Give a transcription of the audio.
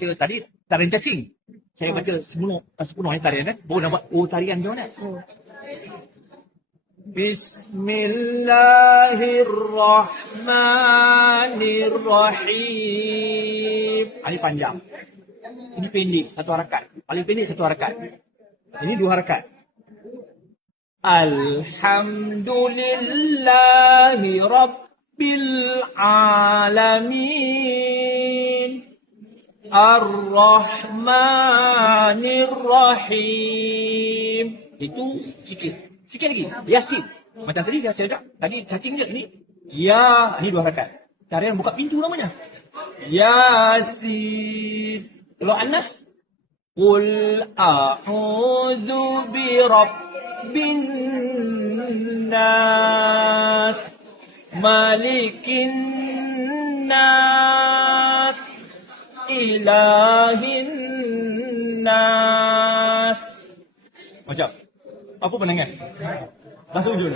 baca tadi tarian cacing. Saya baca sepenuh ni tarian baru nak buat tarian macam mana? Bismillahirrahmanirrahim. Ini panjang. Ini pendek, satu harakat. Paling pendek satu harakat. Ini dua harakat. Alhamdulillahi Rabbil Alamin. Ar-Rahmanir-Rahim. Itu sikit. Sikit lagi. Yasin. Macam tadi saya cakap. Tadi cacing je. Ini. Ya. Ini dua harakat. Tarian buka pintu namanya. Yasin. Kalau Anas. Qul a'udzu birabbin nas. Malikin nas. Ilahin nas. Macam apa pandangan? Langsung hujung.